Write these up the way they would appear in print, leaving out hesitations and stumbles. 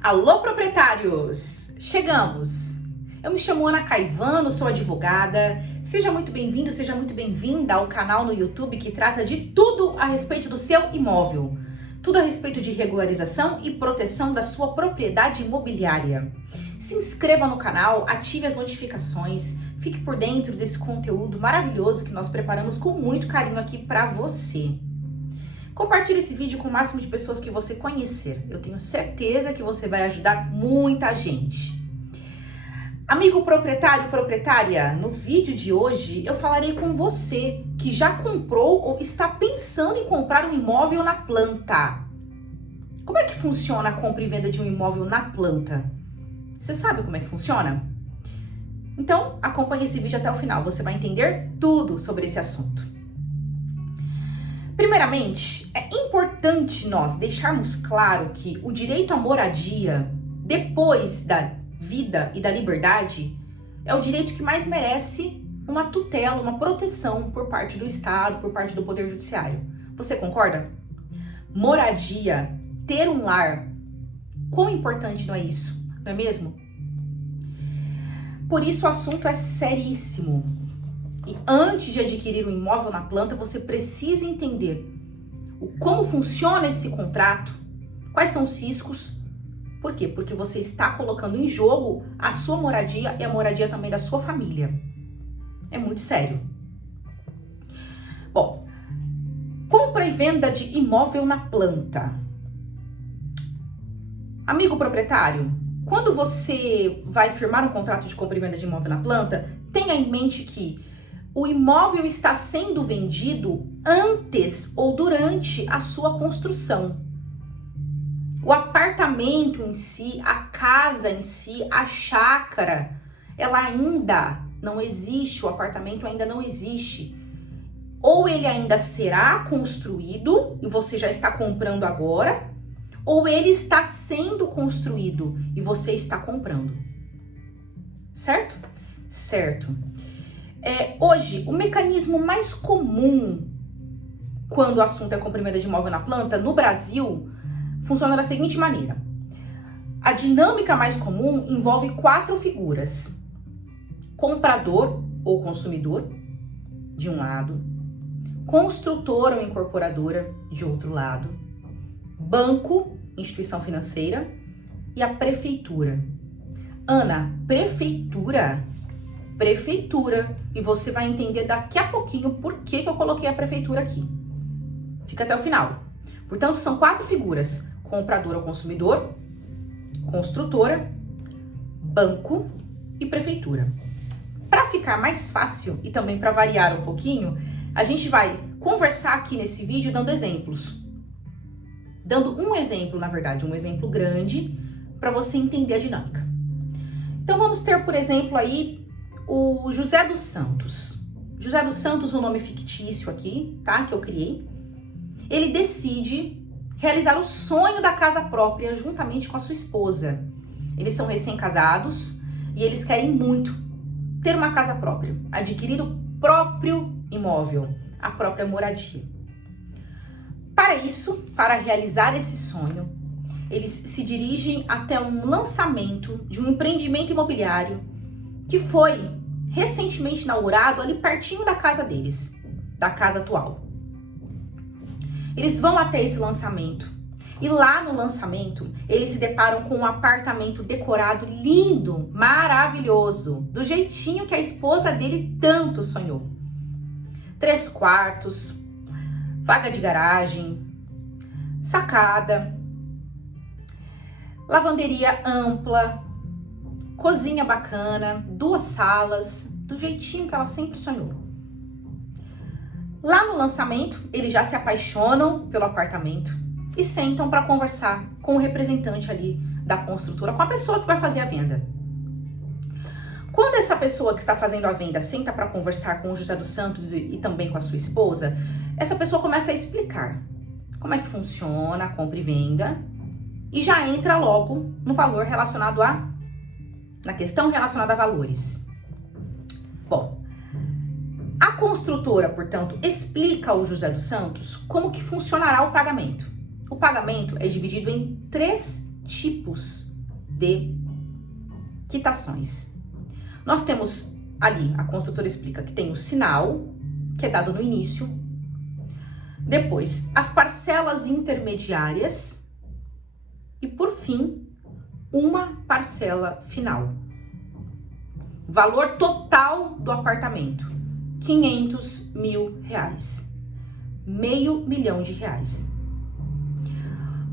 Alô, proprietários! Chegamos! Eu me chamo Ana Caivano, sou advogada. Seja muito bem-vindo, seja muito bem-vinda ao canal no YouTube que trata de tudo a respeito do seu imóvel. Tudo a respeito de regularização e proteção da sua propriedade imobiliária. Se inscreva no canal, ative as notificações, fique por dentro desse conteúdo maravilhoso que nós preparamos com muito carinho aqui para você. Compartilhe esse vídeo com o máximo de pessoas que você conhecer. Eu tenho certeza que você vai ajudar muita gente. Amigo proprietário, proprietária, no vídeo de hoje eu falarei com você que já comprou ou está pensando em comprar um imóvel na planta. Como é que funciona a compra e venda de um imóvel na planta? Você sabe como é que funciona? Então, acompanhe esse vídeo até o final, você vai entender tudo sobre esse assunto. Primeiramente, é importante nós deixarmos claro que o direito à moradia, depois da vida e da liberdade, é o direito que mais merece uma tutela, uma proteção por parte do Estado, por parte do Poder Judiciário. Você concorda? Moradia, ter um lar, quão importante não é isso, não é mesmo? Por isso o assunto é seríssimo. E antes de adquirir um imóvel na planta, você precisa entender como funciona esse contrato, quais são os riscos. Por quê? Porque você está colocando em jogo a sua moradia e a moradia também da sua família. É muito sério. Bom, compra e venda de imóvel na planta. Amigo proprietário, quando você vai firmar um contrato de compra e venda de imóvel na planta, tenha em mente que o imóvel está sendo vendido antes ou durante a sua construção. O apartamento em si, a casa em si, a chácara, ela ainda não existe, o apartamento ainda não existe. Ou ele ainda será construído e você já está comprando agora, ou ele está sendo construído e você está comprando. Certo? Certo. Hoje, o mecanismo mais comum quando o assunto é compra e venda de imóvel na planta, no Brasil, funciona da seguinte maneira. A dinâmica mais comum envolve 4 figuras. Comprador ou consumidor, de um lado. Construtora ou incorporadora, de outro lado. Banco, instituição financeira. E a prefeitura. Ana, prefeitura? Prefeitura. E você vai entender daqui a pouquinho por que eu coloquei a prefeitura aqui. Fica até o final. Portanto, são 4 figuras. Comprador ou consumidor, construtora, banco e prefeitura. Para ficar mais fácil e também para variar um pouquinho, a gente vai conversar aqui nesse vídeo dando exemplos. Dando um exemplo, na verdade, um exemplo grande para você entender a dinâmica. Então vamos ter, por exemplo, aí o José dos Santos. José dos Santos, um nome fictício aqui, tá? Que eu criei. Ele decide realizar o sonho da casa própria juntamente com a sua esposa. Eles são recém-casados e eles querem muito ter uma casa própria, adquirir o próprio imóvel, a própria moradia. Para isso, para realizar esse sonho, eles se dirigem até um lançamento de um empreendimento imobiliário que foi recentemente inaugurado ali pertinho da casa deles, da casa atual. Eles vão até esse lançamento e lá no lançamento eles se deparam com um apartamento decorado lindo, maravilhoso, do jeitinho que a esposa dele tanto sonhou. 3 quartos, vaga de garagem, sacada, lavanderia ampla, cozinha bacana, 2 salas, do jeitinho que ela sempre sonhou. Lá no lançamento, eles já se apaixonam pelo apartamento e sentam para conversar com o representante ali da construtora, com a pessoa que vai fazer a venda. Quando essa pessoa que está fazendo a venda senta para conversar com o José dos Santos e também com a sua esposa, essa pessoa começa a explicar como é que funciona a compra e venda e já entra logo no valor relacionado na questão relacionada a valores. Bom, a construtora, portanto, explica ao José dos Santos como que funcionará o pagamento. O pagamento é dividido em 3 tipos de quitações. Nós temos ali, a construtora explica que tem o sinal, que é dado no início, depois as parcelas intermediárias e, por fim, uma parcela final. Valor total do apartamento, R$500 mil, R$500 mil.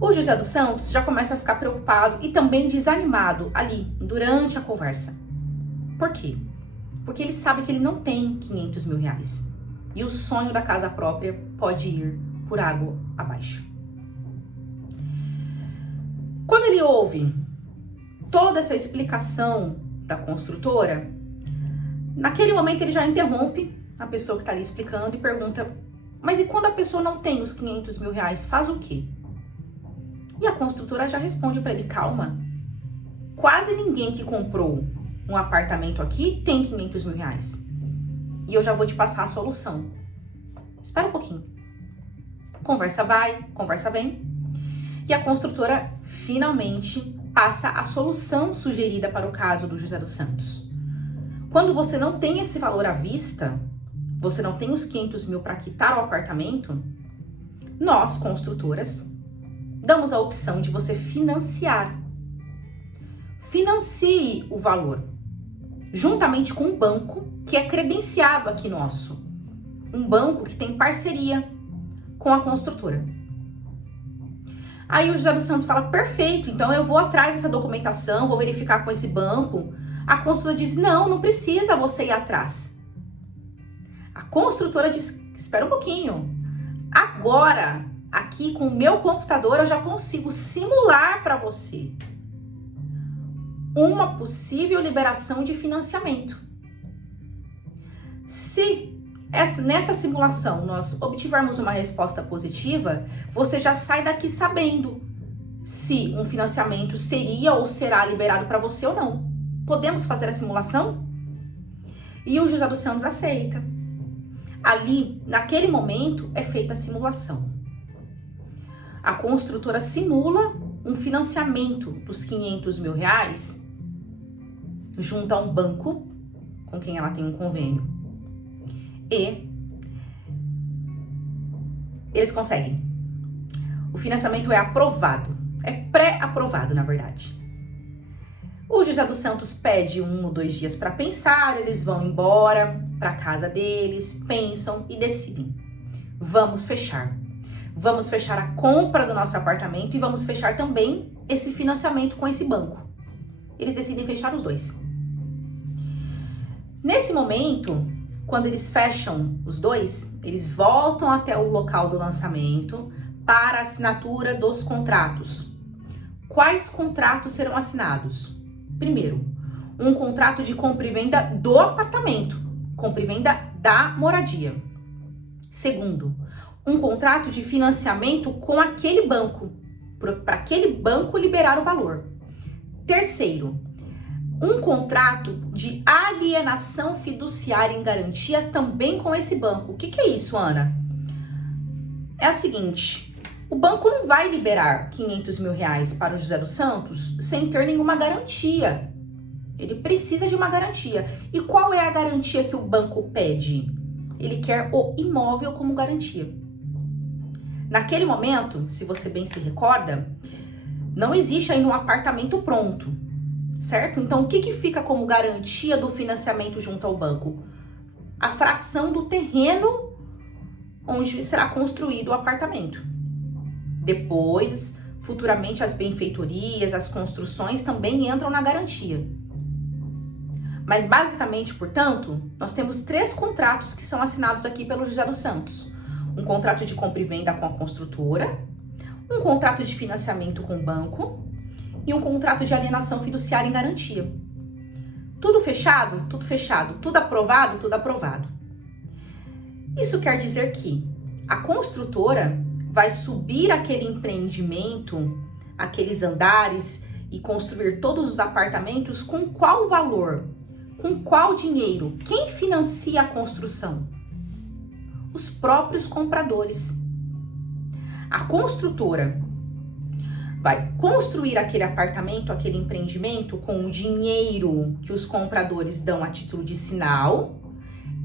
O José dos Santos já começa a ficar preocupado e também desanimado ali, durante a conversa. Por quê? Porque ele sabe que ele não tem R$500 mil. E o sonho da casa própria pode ir por água abaixo. Quando ele ouve toda essa explicação da construtora, naquele momento ele já interrompe a pessoa que está ali explicando e pergunta: mas e quando a pessoa não tem os R$500 mil, faz o quê? E a construtora já responde para ele: calma, quase ninguém que comprou um apartamento aqui tem R$500 mil. E eu já vou te passar a solução. Espera um pouquinho. Conversa vai, conversa vem. E a construtora finalmente passa a solução sugerida para o caso do José dos Santos. Quando você não tem esse valor à vista, você não tem os R$500 mil para quitar o apartamento, nós, construtoras, damos a opção de você financiar. Financie o valor, juntamente com um banco que é credenciado aqui nosso. Um banco que tem parceria com a construtora. Aí o José dos Santos fala: perfeito, então eu vou atrás dessa documentação, vou verificar com esse banco. A construtora diz: não precisa você ir atrás. A construtora diz: espera um pouquinho. Agora, aqui com o meu computador, eu já consigo simular para você uma possível liberação de financiamento. Se nessa simulação nós obtivermos uma resposta positiva, você já sai daqui sabendo se um financiamento seria ou será liberado para você ou não. Podemos fazer a simulação? E o José dos Santos aceita. Ali, naquele momento, é feita a simulação. A construtora simula um financiamento dos R$500 mil junto a um banco com quem ela tem um convênio. E eles conseguem. O financiamento é aprovado. É pré-aprovado, na verdade. O José dos Santos pede 1 ou 2 dias para pensar, eles vão embora para casa deles, pensam e decidem. Vamos fechar. Vamos fechar a compra do nosso apartamento e vamos fechar também esse financiamento com esse banco. Eles decidem fechar os dois. Nesse momento, quando eles fecham os dois, eles voltam até o local do lançamento para a assinatura dos contratos. Quais contratos serão assinados? Primeiro, um contrato de compra e venda do apartamento, compra e venda da moradia. Segundo, um contrato de financiamento com aquele banco, para aquele banco liberar o valor. Terceiro, um contrato de alienação fiduciária em garantia também com esse banco. O que é isso, Ana? É o seguinte: o banco não vai liberar R$500 mil para o José dos Santos sem ter nenhuma garantia. Ele precisa de uma garantia. E qual é a garantia que o banco pede? Ele quer o imóvel como garantia. Naquele momento, se você bem se recorda, não existe ainda um apartamento pronto, certo? Então, o que fica como garantia do financiamento junto ao banco? A fração do terreno onde será construído o apartamento. Depois, futuramente, as benfeitorias, as construções também entram na garantia. Mas, basicamente, portanto, nós temos 3 contratos que são assinados aqui pelo José dos Santos. Um contrato de compra e venda com a construtora, um contrato de financiamento com o banco e um contrato de alienação fiduciária em garantia. Tudo fechado? Tudo fechado. Tudo aprovado? Tudo aprovado. Isso quer dizer que a construtora vai subir aquele empreendimento, aqueles andares e construir todos os apartamentos com qual valor? Com qual dinheiro? Quem financia a construção? Os próprios compradores. A construtora vai construir aquele apartamento, aquele empreendimento com o dinheiro que os compradores dão a título de sinal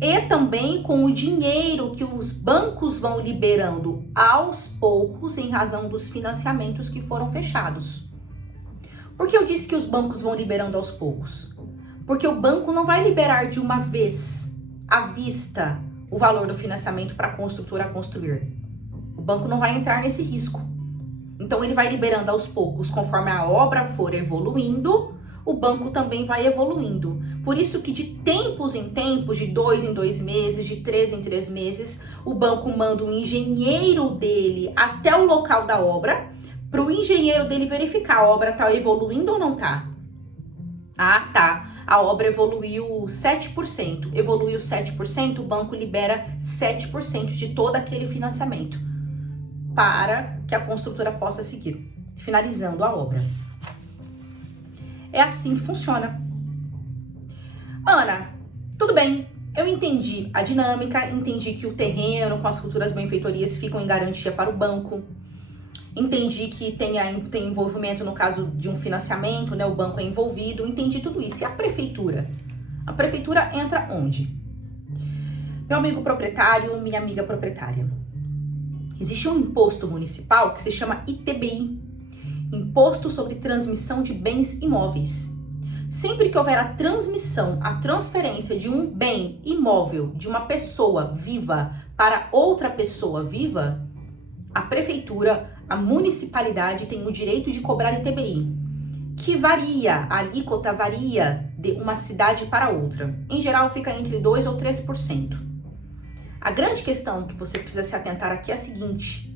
e também com o dinheiro que os bancos vão liberando aos poucos em razão dos financiamentos que foram fechados. Por que eu disse que os bancos vão liberando aos poucos? Porque o banco não vai liberar de uma vez à vista o valor do financiamento para a construtora construir. O banco não vai entrar nesse risco. Então ele vai liberando aos poucos, conforme a obra for evoluindo, o banco também vai evoluindo. Por isso que de tempos em tempos, de 2 em 2 meses, de 3 em 3 meses, o banco manda um engenheiro dele até o local da obra, para o engenheiro dele verificar a obra está evoluindo ou não está. Ah, tá. A obra evoluiu 7%. Evoluiu 7%, o banco libera 7% de todo aquele financiamento para que a construtora possa seguir, finalizando a obra. É assim que funciona. Ana, tudo bem, eu entendi a dinâmica, entendi que o terreno com as futuras benfeitorias ficam em garantia para o banco, entendi que tem envolvimento no caso de um financiamento, né? O banco é envolvido, entendi tudo isso. E a prefeitura? A prefeitura entra onde? Meu amigo proprietário, minha amiga proprietária. Existe um imposto municipal que se chama ITBI, Imposto sobre Transmissão de Bens Imóveis. Sempre que houver a transmissão, a transferência de um bem imóvel de uma pessoa viva para outra pessoa viva, a prefeitura, a municipalidade tem o direito de cobrar ITBI, que varia, a alíquota varia de uma cidade para outra. Em geral, fica entre 2% ou 3%. A grande questão que você precisa se atentar aqui é a seguinte: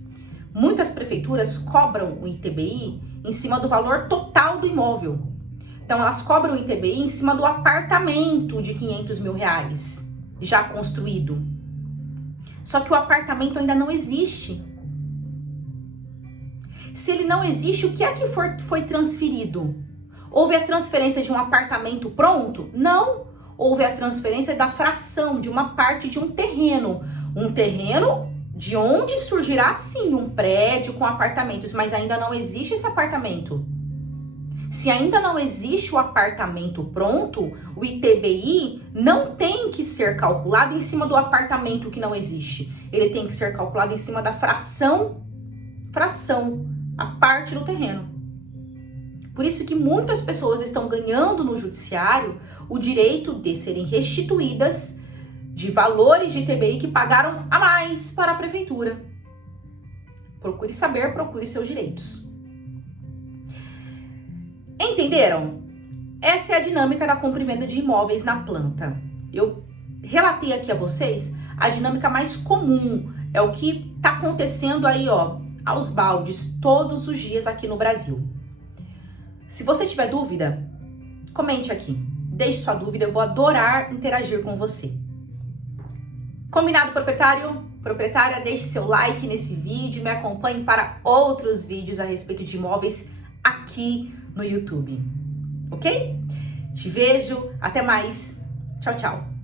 muitas prefeituras cobram o ITBI em cima do valor total do imóvel. Então, elas cobram o ITBI em cima do apartamento de R$500 mil já construído. Só que o apartamento ainda não existe. Se ele não existe, o que é que foi transferido? Houve a transferência de um apartamento pronto? Não. Houve a transferência da fração de uma parte de um terreno. Um terreno de onde surgirá, sim, um prédio com apartamentos, mas ainda não existe esse apartamento. Se ainda não existe o apartamento pronto, o ITBI não tem que ser calculado em cima do apartamento que não existe. Ele tem que ser calculado em cima da fração, a parte do terreno. Por isso que muitas pessoas estão ganhando no judiciário o direito de serem restituídas de valores de ITBI que pagaram a mais para a prefeitura. Procure saber, procure seus direitos. Entenderam? Essa é a dinâmica da compra e venda de imóveis na planta. Eu relatei aqui a vocês a dinâmica mais comum, é o que está acontecendo aí, ó, aos baldes, todos os dias aqui no Brasil. Se você tiver dúvida, comente aqui, deixe sua dúvida, eu vou adorar interagir com você. Combinado, proprietário? Proprietária, deixe seu like nesse vídeo, me acompanhe para outros vídeos a respeito de imóveis aqui no YouTube, ok? Te vejo, até mais, tchau, tchau.